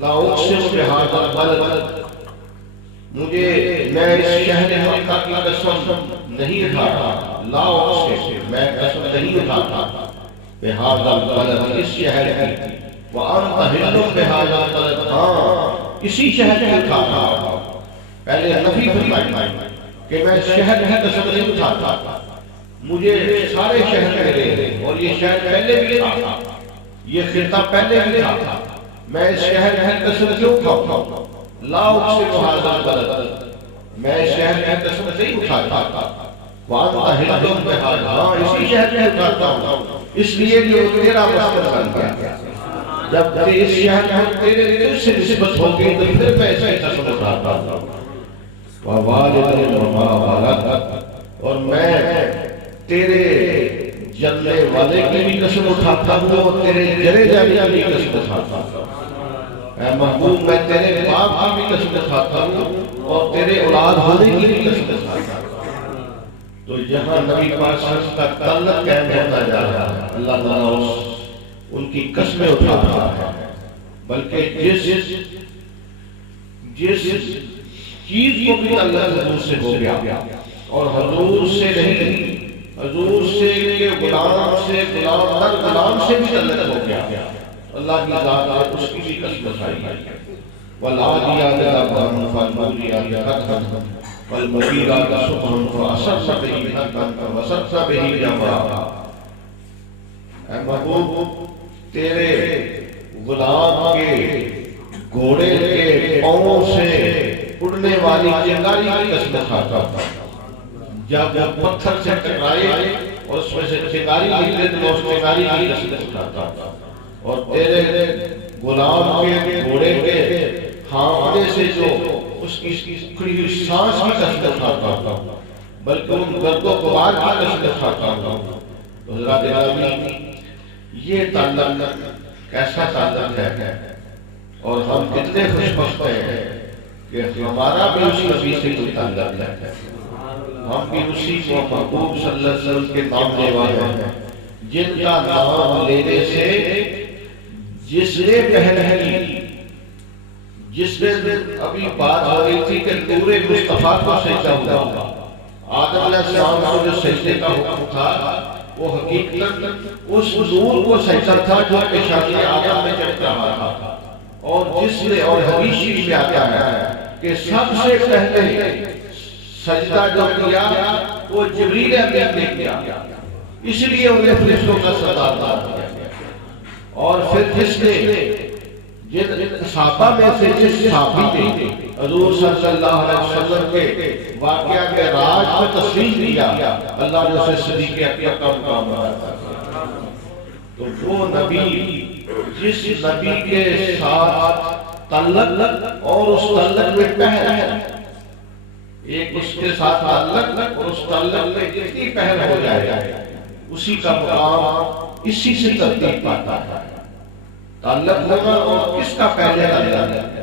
لا اقسم بہذا البلد، مجھے میں اس شہر مکہ کی قسم نہیں اٹھاتا، لا اقسم میں قسم نہیں اٹھاتا بہذا البلد اس شہر کی، وانت حل بہذا البلد ہاں اسی شہر کی اٹھاتا، پہلے نفی فرمائی کہ میں شہر کی قسم نہیں اٹھاتا، مجھے سارے شہر میرے، اور یہ شہر پہلے بھی تھا، یہ خطہ پہلے بھی تھا، میں اس شہر کی قسم کیوں اٹھاتا؟ لا اقسم بہذا البلد میں اس شہر کی قسم نہیں اٹھاتا، وانت حل بہذا ہاں اسی شہر کی اٹھاتا ہوں، اس لیے کہ وہ تیرا مسکن بن گیا، جب اس شہر میں تیرے دل سے نسبت ہوگی تو پھر میں اسے قسم اٹھاتا ہوں، ووالد وما ولد اور میں تیرے جلنے والے کی بھی قسم اٹھاتا ہوں اور تیرے جلے جانے کی بھی قسم اٹھاتا ہوں، اے محبوب میں تیرے باپ کی بھی قسم اٹھاتا ہوں اور تیرے اولاد ہونے کی بھی قسم اٹھاتا ہوں۔ تو یہاں نبی پاک صلی اللہ علیہ وسلم کا تعلق قائم ہوتا جا رہا ہے، اللہ تعالیٰ ان کی قسمیں اٹھا رہا ہے، بلکہ جس چیز کو بھی اللہ حضور سے ہو گیا اور حضور سے نہیں، حضور سے کہ غلام سے غلام تک غلام سے بھی تعلق ہو گیا، اللہ کی ذات ہے اس کی بھی قسم اٹھائی، والعادیات ضبحا فالموریات قدحا والمغیرات صبحا فأثرن به نقعا ووسطن به جمعا۔ اے محبوب تیرے غلام کے گھوڑے کے پاؤں سے اڑنے والی چنگاری کی قسم اٹھاتا ہوں، جب پتھر سے ٹکرائے اور اس میں سے چنگاری نکلے تو اس چنگاری کی قسم اٹھاتا ہوں، اور تیرے غلام کے گھوڑے کے ہانپنے سے جو اس کی کھڑی ہوئی سانس کی قسم اٹھاتا ہوں، بلکہ ان گرد و غبار کی قسم اٹھاتا ہوں۔ تو حضرات عالمی یہ تعلق کیسا تعلق ہے، اور ہم کتنے خوش بخت ہیں کہ ہمارا بھی اسی نبی سے کوئی تعلق ہے، ہم بھی اسی کو محبوب صلی اللہ علیہ وسلم کے نام لیوا ہیں، جن کا نام لینے سے جس نے پہلی جس نے ابھی بات ہو رہی تھی کہ نور مصطفیٰ کو سجدہ ہوا، آدم علیہ السلام کو جو سجدے کا حکم تھا وہ حقیقت اس نور کو سجدہ تھا جو پیشانی آدم میں چڑھ رہا تھا، اور جس نے اور حدیث میں آتا ہے کہ سب سے پہلے سجدہ جو کیا وہ جبریل امین نے کیا، اس لیے انہیں فرشتوں کا سردار بنا دیا، اور پھر جس نے جن صحابہ میں سے جس صحابی نے حضور صلی اللہ علیہ وسلم کے واقعہ کے راج میں تشریف دیا، اللہ نے اسے صدیق اکبر کا مقام بنایا، تو وہ نبی جس نبی کے ساتھ تعلق اور اس تعلق میں پہل ہے، ایک اس کے ساتھ تعلق اور اس تعلق میں جتنی پہل ہو جائے اسی کا مقام اسی سے ترتیب پاتا ہے، تعلق ہوگا اور کس کا پہلے تعلق ہے۔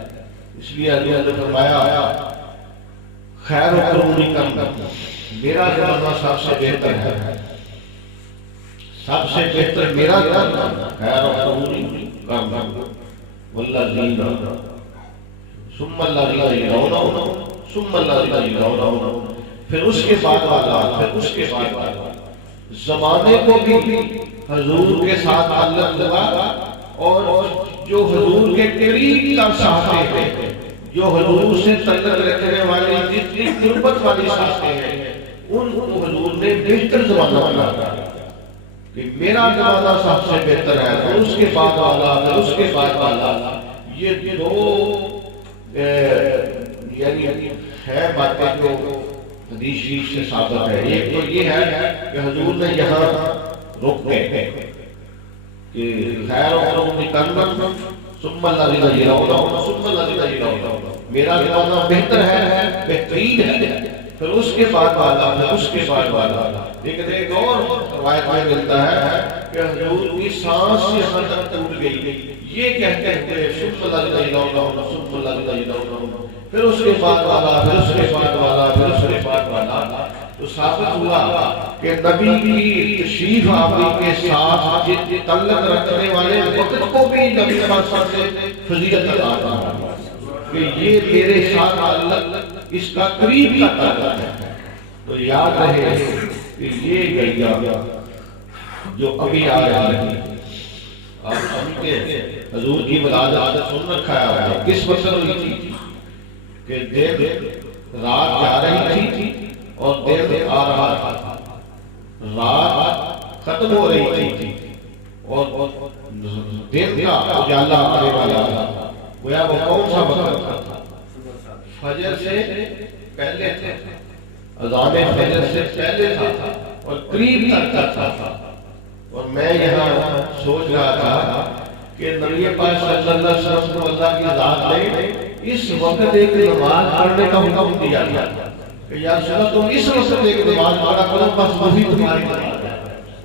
اس لیے علی نے فرمایا خیر قرونی کرم، میرا زمانہ سب سے بہتر ہے، سب سے بہتر میرا زمانہ خیر قرونی کرم والذین ثم الذین یلونہم ثم الذین یلونہم، پھر اس کے بعد والا، پھر اس کے بعد والا، زمانے کو بھی حضور کے ساتھ تعلق ہوگا، اور جو حضور کے قریب کا ساتھ ہیں، جو حضور سے تعلق رکھنے والی جتنی قربت والی ساتھیں ہیں، ان کو حضور نے بہتر زمانہ بنایا کہ میرا زمانہ سب سے بہتر ہے، پھر اس کے بعد والا، پھر اس کے بعد والا، یہ دو یعنی ہے باتیں جو حدیث شریف سے ثابت ہے۔ ایک تو یہ ہے کہ حضور نے یہاں رک گئے کہ خیر قرون کرم ثم الذین یلونہم ثم الذین یلونہم، میرا زمانہ بہتر ہے، بہترین ہے، پھر اس کے بعد والا، پھر اس کے بعد والا۔ لیکن ایک اور روایت میں ملتا ہے کہ حضور کی سانس یہاں تک ٹوٹ گئی، یہ کہتے ہوئے ثم الذین یلونہم ثم الذین یلونہم، پھر اس کے بعد والا، پھر اس کے بعد والا، پھر اس کے بعد والا۔ تو ثابت ہوا کہ نبی کی تشریف آوری کے ساتھ تعلق رکھنے والے وقت کو بھی نبی پاک سے فضیلت عطا فرمایا کہ یہ میرے ساتھ تعلق اس کا قریب کا تعلق ہے۔ تو یاد رہے کہ یہ گھڑیاں جو ابھی آ رہی ہیں، آپ سمجھتے ہیں حضور کی ولادت سن رکھا ہے کس وقت ہوئی تھی کہ دن رات جا رہی تھی اور دن آ رہا تھا، رات ختم ہو رہی تھی اور دن کا اجالا آنے والا تھا۔ گویا وہ کون سا وقت تھا؟ فجر سے پہلے تھا، اذان فجر سے پہلے تھا اور قریب تک تھا۔ اور میں یہاں سوچ رہا تھا کہ نبی پاک صلی اللہ علیہ وسلم کو اللہ کی ذات نے اس وقت ایک نماز پڑھنے کا حکم دیا کہ یا رسول اللہ تم اس وقت ایک نماز پڑھا کرو، بس وہی تمہاری نماز ہے،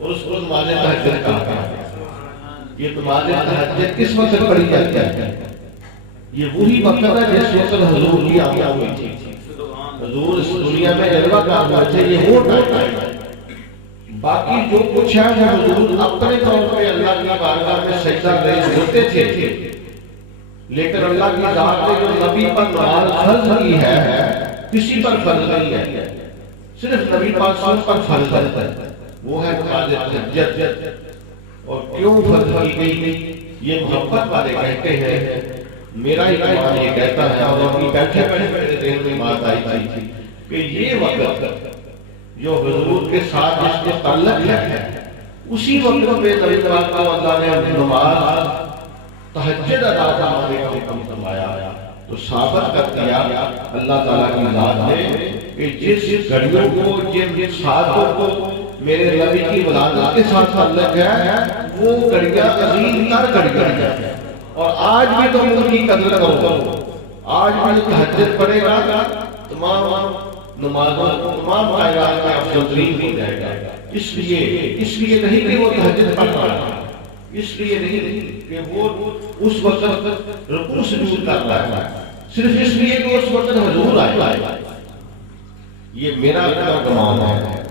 اور اس کو نماز تہجد کہا ہے۔ یہ نماز تہجد کس وقت پڑھی جاتی ہے؟ یہ وہی وقت ہے جس وقت حضور کی آمد ہوئی تھی۔ حضور اس دنیا میں جلوہ کر رہے تھے، یہ وہ ٹائم ہے۔ باقی جو کچھ ہے وہ حضور اپنے طور پہ اللہ کی بارگاہ میں سجدہ ریز ہوتے تھے، لیکن اللہ کی ذات نے جو نبی پر نماز فرض کی ہے کسی پر فرض نہیں ہے، صرف نبی پاک صلی اللہ علیہ وسلم پر فرض ہے، وہ ہے نماز تہجد۔ اور کیوں فرض کی گئی؟ یہ محبت والے کہتے ہیں، میرا ایمان یہ کہتا ہے، اور اپنی بیٹھے بیٹھے دل میں بات آئی تھی کہ یہ وقت جو حضور کے ساتھ جس کے تعلق ہے، اسی وقت میں نبی پاک کو اللہ نے نماز تہجد ادا کرنے کا حکم فرمایا۔ تو ثابت کر دیا اللہ تعالیٰ کی ذات نے کہ جس گھڑیوں کو، جن ساتھوں کو میرے نبی کی ولادت کے ساتھ تعلق ہے، وہ گھڑیاں عظیم تر گھڑیاں ہیں۔ اور آج بھی تم ان کی قدر کرو، آج بھی تہجد پڑھے گا، تمام نمازوں تمام خیرات میں افضل ترین ہو جائے گا۔ اس لیے نہیں کہ وہ تہجد پڑھ رہا ہے، اس لیے نہیں کہ وہ اس وقت رکوع سجود کر رہا ہے، صرف اس لیے کہ اس وقت حضور آئے۔ یہ میرا گمان ہے۔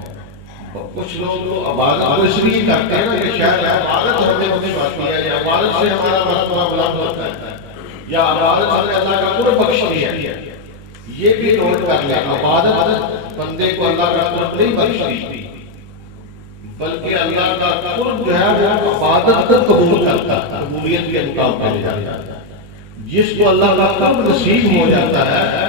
کچھ لوگ تو عبادت کو اس لیے کرتے ہیں کہ شاید عبادت ہمیں خوشبختی ہے، یا عبادت سے ہمارا مرتبہ بلند ہوتا ہے، یا عبادت ہمیں اللہ کا قرب بخشتی ہے۔ یہ بھی نوٹ کر لیں، عبادت بندے کو اللہ کا قرب نہیں بخشتی، بلکہ اللہ کا قرب جو ہے وہ عبادت کو قبول کرتا ہے، قبولیت کے مقام پہ لے جاتا ہے۔ جس کو اللہ کا قرب نصیب ہو جاتا ہے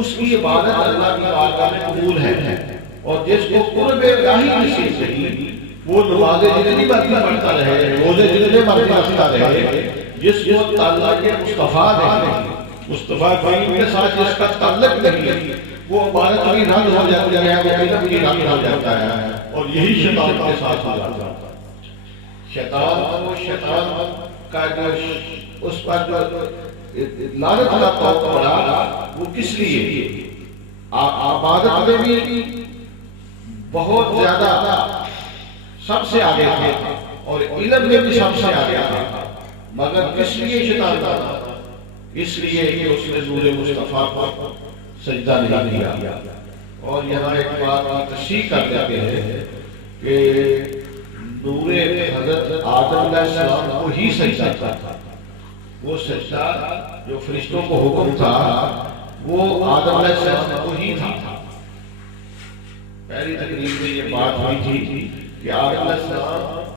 اس کی عبادت اللہ کی بارگاہ میں قبول ہے، اور جس کو قرب الہی نصیب نہیں، وہ نمازیں جتنی مرضی پڑھتا رہے، روزے جتنے مرضی رکھتا رہے، جس کو اللہ کے مصطفیٰ نہیں، مصطفیٰ کریم کے ساتھ جس کا تعلق نہیں، وہ عبادت بھی رد ہو جاتی ہے، وہ علم بھی رد ہو جاتا ہے، اور یہی شیطان کے ساتھ ہو جاتا ہے۔ شیطان کا جو اس پر جو لعنت کا توقع پڑا، وہ کس لیے؟ عبادت میں بھی بہت زیادہ سب سے آگے تھے، اور علم میں بھی سب سے آگے تھا، مگر کس لیے شیطان تھا؟ اس لیے کہ اس نے نور مصطفیٰ کو سجدہ نہیں دیا۔ اور یہاں ایک بات کی تصحیح کر دیتے ہیں کہ نور حضرت آدم علیہ السلام کو ہی سجدہ تھا، وہ سجدہ جو فرشتوں کو حکم تھا وہ آدم علیہ السلام کو ہی تھا۔ پہلی تقریر میں یہ بات ہوئی تھی کہ آدم علیہ السلام